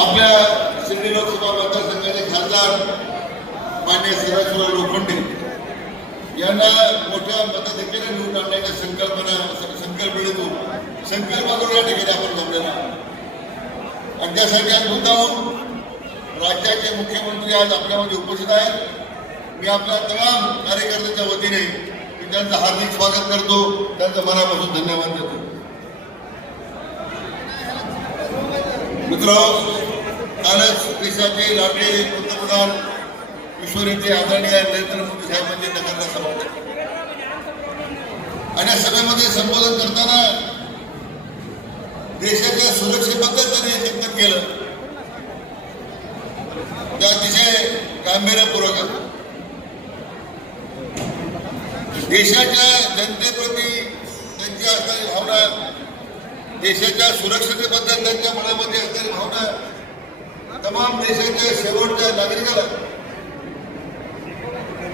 आपल्या शिर्डी लोकसभा मतदारसंघाचे खासदार मान्य सदाशिवराव लोखंडे यांना मोठ्या मताधिक्याने निवडून आणण्याच्या संकल्पना संकल्प मिळवतो या ठिकाणी आपण जमलेला आणि त्यासाठी आज मुद्दाहून राज्याचे मुख्यमंत्री आज आपल्यामध्ये उपस्थित आहेत. मी आपल्या तमाम कार्यकर्त्यांच्या वतीने मी त्यांचं हार्दिक स्वागत करतो. त्यांचं मनापासून धन्यवाद देतो. मित्र कालच देशाचे लाडके पंतप्रधान ईश्वरीचे आदरणीय नरेंद्र मोदी साहेबांनी नगरला सभा आणि या सभेमध्ये संबोधन करताना देशाच्या सुरक्षेबद्दल त्यांनी चिंतन केलं ते अतिशय गांभीर्यपूर्वक आहे. देशाच्या जनतेप्रती त्यांची असणारी भावना देशाच्या सुरक्षतेबद्दल त्यांच्या मनामध्ये असणारी भावना तमाम देशाच्या शेवटच्या नागरिकाला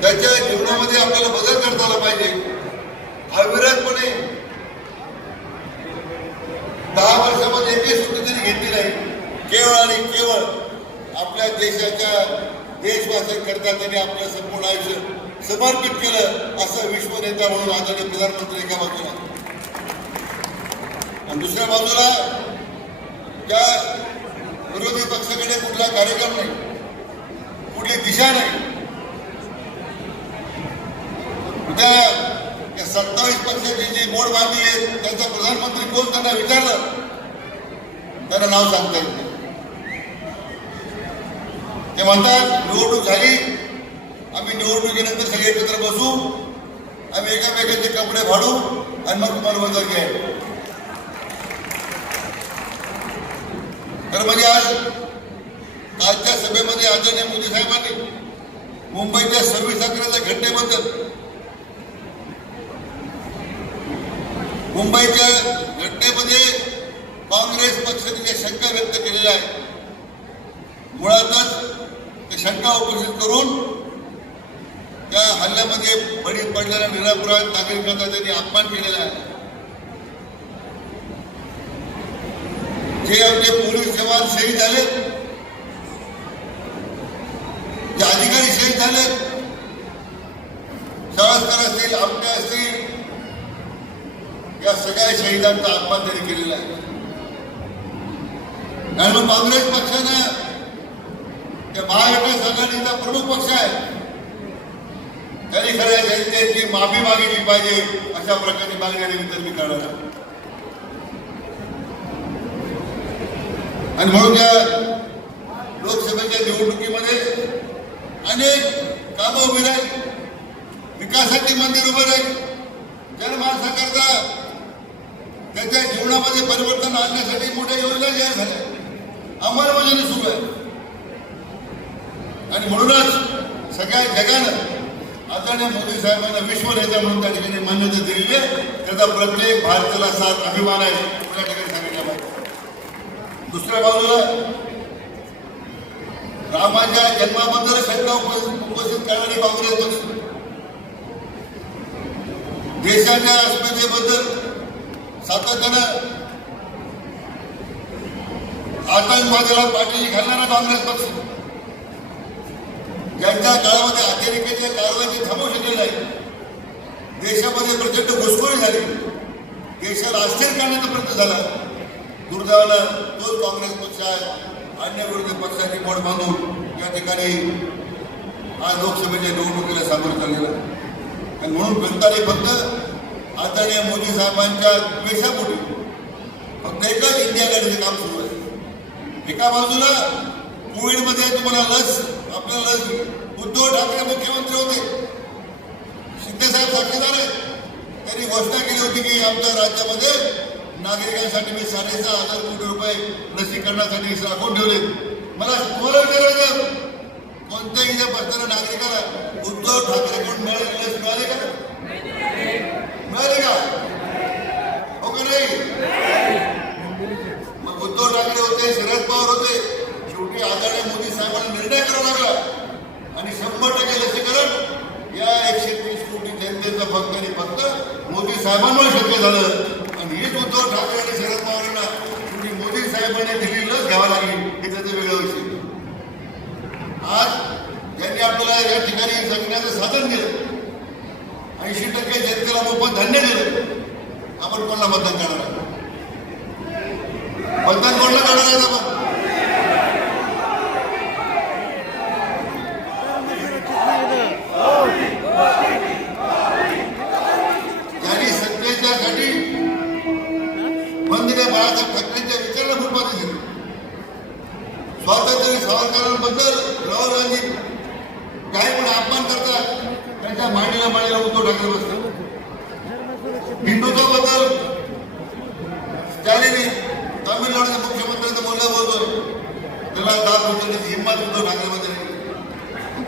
त्याच्या जीवनामध्ये आपल्याला बदल करता आला पाहिजे. अविरतपणे दहा वर्षामध्ये एकही सुट्टी त्यांनी घेतली नाही. केवळ आणि केवळ आपल्या देशाच्या देशवासियांकरता त्यांनी आपलं संपूर्ण आयुष्य समर्पित केलं असं विश्व नेता म्हणून आदरणीय प्रधानमंत्री एका बाजूला. आणि दुसऱ्या बाजूला त्या विरोधी पक्षाकडे कुठला कार्यक्रम नाही. कुठली दिशा नाही. उद्या या सत्तावीस पक्षाची जी मोड बांधली आहे त्यांचा प्रधानमंत्री कोण त्यांना विचारलं? त्यांना नाव सांगता येत ते म्हणतात निवडणूक झाली आम्ही निवडणुकीनंतर सगळे एकत्र बसू आम्ही एकामेकांचे कपडे फाडू आणि मग तुम्हाला वजन घ्यायला. तर म्हणजे आज आजच्या सभेमध्ये आदरणीय मोदी साहेबांनी मुंबईच्या सव्वीस अकराच्या घटनेबद्दल मुंबईच्या घटनेमध्ये काँग्रेस पक्षाने ज्या शंका व्यक्त केलेल्या आहेत मुळातच ते शंका उपस्थित करून त्या हल्ल्यामध्ये बळी पडलेल्या निरापुरात नागरिकांचा त्यांनी अपमान केलेला आहे. जे आमचे पोलीस जवान शहीद झाले जे अधिकारी शहीद झाले शाळास्कर असतील आमटे असतील या सगळ्या शहीदांचा आत्मा त्यांनी केलेला आहे. आणि मग काँग्रेस पक्षानं त्या महाविकास आघाडीचा प्रमुख पक्ष आहे त्यांनी खऱ्या जनतेची माफी मागितली पाहिजे अशा प्रकारची मागण्या निमित्त मी करणार आहे आणि म्हणून या लोकसभेच्या निवडणुकीमध्ये अनेक कामं उभी राहील. विकासाचे मंदिर उभं राहील. जनमानसाकरता त्याच्या जीवनामध्ये परिवर्तन आणण्यासाठी मोठ्या योजना ज्या झाल्या. अंमलबजावणी सुरू आहे. आणि म्हणूनच सगळ्या जगानं आदरणीय मोदी साहेबांना विश्व नेता म्हणून त्या ठिकाणी मान्यता दिलेली आहे. त्याचा प्रत्येक भारताला साथ अभिमान आहे. त्या ठिकाणी दुसऱ्या बाजूला रामाच्या जन्माबद्दल शंका उपस्थित करणारे करणारी काँग्रेस पक्ष देशाच्या अस्मितेबद्दल सातत्यानं आतंकवादाला पाठीशी घालणारा काँग्रेस पक्ष ज्यांच्या काळामध्ये अतिरेक्याच्या कारवाई थांबवू शकले नाही. देशामध्ये प्रचंड घुसखोरी झाली. देशाला अस्थिर करण्याचा प्रयत्न झाला. दुर्दैवानं तोच काँग्रेस पक्ष आहे. अन्य विरोधी पक्षाची मोड बांधून या ठिकाणी आज लोकसभेच्या निवडणुकीला सामोरं चाललेला आणि म्हणून जनताने फक्त आदरणीय मोदी साहेबांच्या द्वेषापोटी फक्त एकच इंडिया गाडीचं काम सुरू आहे. एका बाजूला कोविडमध्ये तुम्हाला लस आपल्या लस उद्धव ठाकरे मुख्यमंत्री होते. शिंदेसाहेब साक्षीदार आहेत. त्यांनी घोषणा केली होती की आमच्या राज्यामध्ये नागरिकांसाठी मी साडेसहा हजार कोटी रुपये लसीकरणासाठी राखून ठेवले. मला तुम्हाला विचारायचं कोणत्याही इथे बसणाऱ्या नागरिकाला उद्धव ठाकरेकडून मिळालेली लस मिळाली का? मिळाली का? रुपये महिने दिली लस घ्यावा लागली. हे त्याचं वेगळं विषय. आज त्यांनी आपल्याला या ठिकाणी जगण्याचं साधन दिलं. ऐंशी टक्के जनतेला मोफत धान्य दिलं. आपण कोणाला मतदान करणार मतदान कोणाला करणार आहे आपण? स्वातंत्र्य सावरकरांबद्दल राहुल गांधी काही पण अपमान करतात त्यांच्या मांडीला मांडीला उद्धव ठाकरे बसतात. हिंदुत्वाबद्दल स्टॅलिन तामिळनाडूच्या मुख्यमंत्र्यांचं बोलणं बोलतो. त्याला दाद होतो त्याची हिंमत उद्धव ठाकरेमध्ये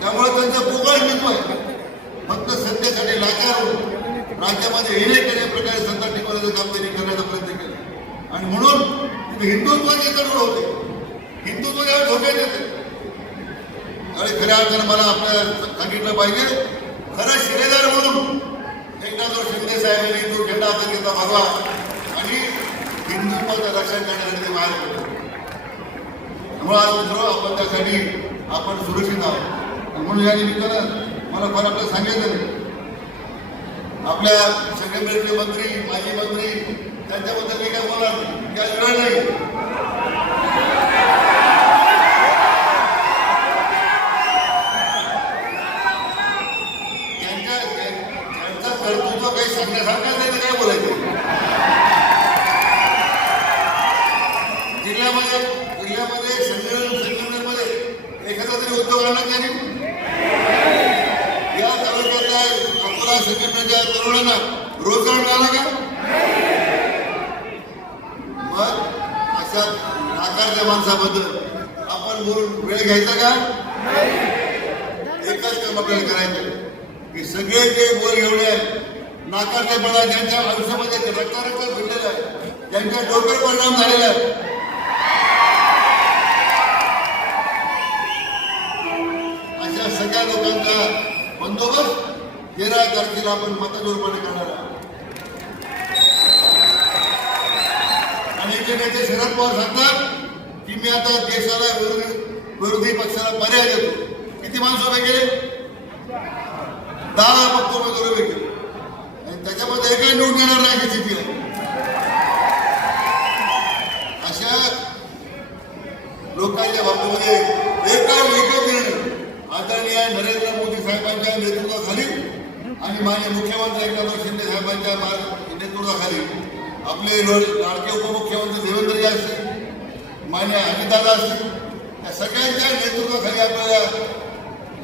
त्यामुळे त्यांचं पोकळ हिंदुत्व आहे. फक्त सत्तेसाठी लाचार राज्यामध्ये विनय केल्या प्रकारे सत्ता टिकवण्याचं काम त्यांनी करण्याचा प्रयत्न केला. आणि म्हणून हिंदुत्वाचे चळवळ होते. हिंदुत्व या धोक्यात येते आणि खऱ्या अर्थानं मला आपल्याला सांगितलं पाहिजे। खरं शिलेदार म्हणून एकनाथराव शिंदे साहेबांनी हिंदू झेंडा हातात घेतला भगवा आणि हिंदुत्वाचं रक्षण करण्यासाठी ते बाहेर पडले. त्यामुळे आज मित्र आपण त्यासाठी आपण सुरक्षित आहोत. म्हणून या निमित्तानं मला फार आपलं सांगायचं नाही आपल्या सगळे मंत्री माजी मंत्री त्यांच्याबद्दल मी काय बोलणार नाही काय वेळ नाही त्यांच्या त्यांचं कर्तृत्व नाही तर काय बोलायचं जिल्ह्यामध्ये जिल्ह्यामध्ये संघटन संघटनेमध्ये एखादा तरी उद्योग आणला त्यांनी या तालुक्यातल्या अकोला संघटनेच्या तरुणांना रोजगार मिळाला का मग अशा नाकारच्या माणसाबद्दल आपण बोलून वेळ घ्यायचा का? एकच काम आपल्याला करायचं की सगळे जे बोल घेऊन नाकारलेपणा ज्यांच्या आयुष्यामध्ये रक्तारक्त भिडलेलं आहे ज्यांच्या डोक्यावर परिणाम झालेला आहे. अशा सगळ्या लोकांचा बंदोबस्त तेरा तारखेला आपण मतदोरपणे करणार आहोत. आणि नेते शरद पवार सांगतात की मी आता देशाला विरोधी विरोधी पक्षाला पर्याय देतो. किती माणसं उभे केले? दहा फक्त उमेदवार उभे केले. त्याच्यामध्ये एकही निवडून येणार नाही अशी स्थिती अशा लोकांच्या बाबतीमध्ये एका एकच निर्णय आदरणीय नरेंद्र मोदी साहेबांच्या नेतृत्वाखाली आणि माझे मुख्यमंत्री एकनाथ शिंदे साहेबांच्या नेतृत्वाखाली आपले लाडके उपमुख्यमंत्री देवेंद्रजी असतील मान्य अजितदादा असतील या सगळ्यांच्या नेतृत्वाखाली आपल्याला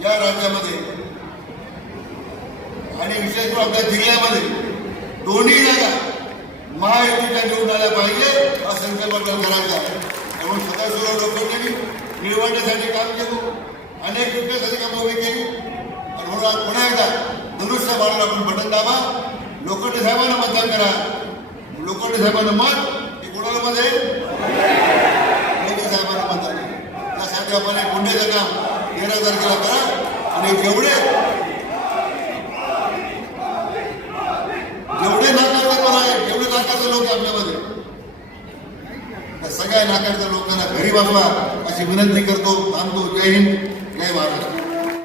या राज्यामध्ये आणि विशेष करून आपल्या जिल्ह्यामध्ये. दोन्ही जागा महायुतीच्या निवडून आल्या पाहिजे हा संकल्प आपल्याला करायचा त्यामुळे स्वतः सदाशिवराव लोकांनी निवडण्यासाठी काम केलं अनेक विकासाची कामं उभी केली. आणि म्हणून आज पुन्हा एकदा धनुष्य बाळून आपण बटन दाबा. लोखंडे साहेबांना मतदान करा. लोखंडे साहेबांना मत हे कोणाला मत आहे? मोदी साहेबांना मतदान करा. त्यासाठी आपण एक गुंड्याचं काम तेरा तारखेला करा. आणि जेवढे नाकारते पण आहे जेवढे नाकारते लोक आहे आपल्यामध्ये त्या लोकांना. घरी बसवा. अशी विनंती करतो. थांबतो जय हिंद.